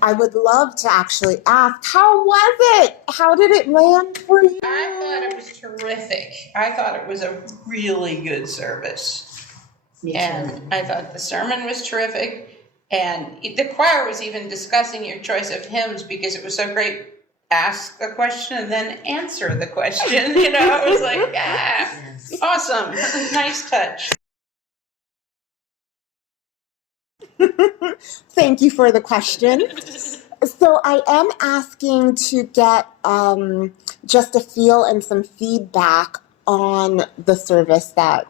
I would love to actually ask, how was it? How did it land for you? I thought it was terrific. I thought it was a really good service. And I thought the sermon was terrific. And the choir was even discussing your choice of hymns because it was so great. Ask the question and then answer the question. You know, it was like, yeah, awesome. Nice touch. Thank you for the question. So I am asking to get just a feel and some feedback on the service that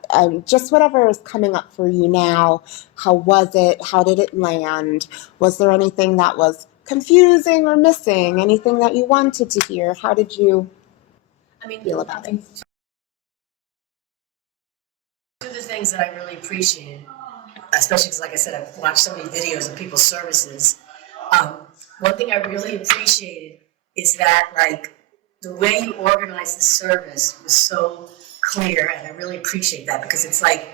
just whatever is coming up for you now. How was it? How did it land? Was there anything that was confusing or missing? Anything that you wanted to hear? How did you feel about it? Two of the things that I really appreciated, especially because, like I said, I've watched so many videos of people's services. One thing I really appreciated is that, like, the way you organized the service was so clear, and I really appreciate that because it's like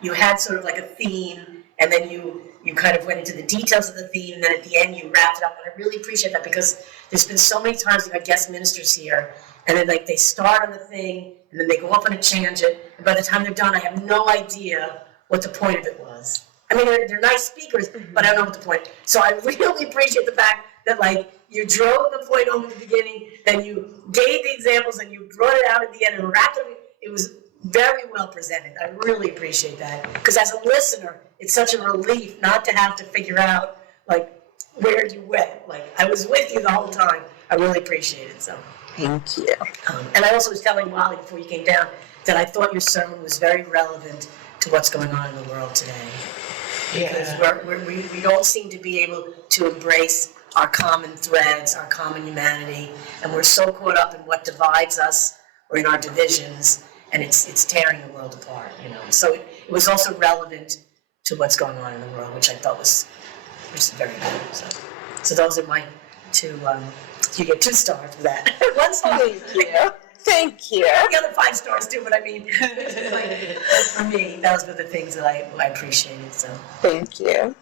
you had sort of like a theme, and then you kind of went into the details of the theme, and then at the end you wrapped it up. And I really appreciate that because there's been so many times we've had guest ministers here, and then like they start on the thing, and then they go off on a tangent, and by the time they're done, I have no idea what the point of it was. I mean, they're nice speakers, but I don't know what the point. So I really appreciate the fact that, like, you drove the point home at the beginning, then you gave the examples, and you brought it out at the end and wrapped it. It was very well presented. I really appreciate that. Because as a listener, it's such a relief not to have to figure out, like, where you went. Like, I was with you the whole time. I really appreciate it. So Thank you. And I also was telling Wally before you came down that I thought your sermon was very relevant to what's going on in the world today. Because we don't seem to be able to embrace our common threads, our common humanity, and we're so caught up in what divides us or in our divisions, and it's tearing the world apart, you know. So it was also relevant to what's going on in the world, which I thought was very good. So those are my two. You get 2 stars for that. 1 star. Thank you. Thank you. The other 5 stars too, but I mean, like, for me, those were the things that I appreciated. So thank you.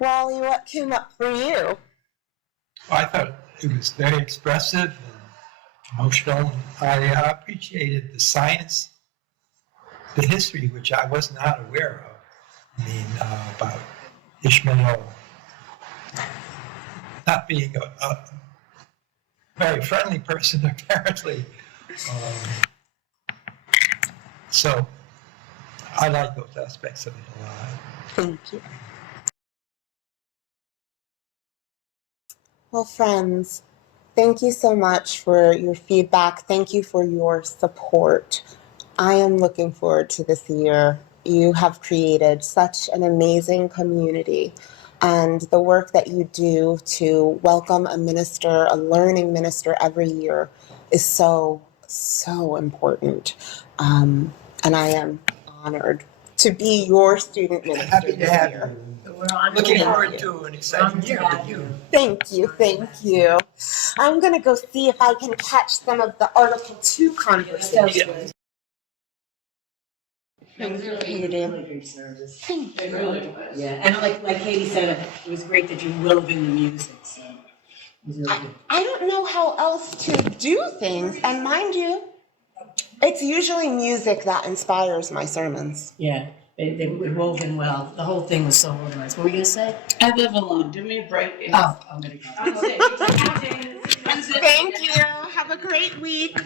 Wally, what came up for you? I thought it was very expressive and emotional. I appreciated the science, the history, which I was not aware of. I mean, about Ishmael not being a very friendly person, apparently. So I like those aspects of it a lot. Thank you. Well, friends, thank you so much for your feedback. Thank you for your support. I am looking forward to this year. You have created such an amazing community, and the work that you do to welcome a minister, a learning minister every year is so, so important. And I am honored to be your student minister. Happy to have year. you. Looking forward to an exciting year with you. Thank you, thank you. I'm going to go see if I can catch some of the Article 2 conversations. Thank you, really great service. Thank you. Really was. Yeah, and like Katie said, it was great that you wove in the music. So it was really good. I don't know how else to do things, and mind you, it's usually music that inspires my sermons. Yeah, they wove in well. The whole thing was so organized. What were you going to say? I live alone. Do me a break. Oh, I'm going to go. Thank you. Have a great week.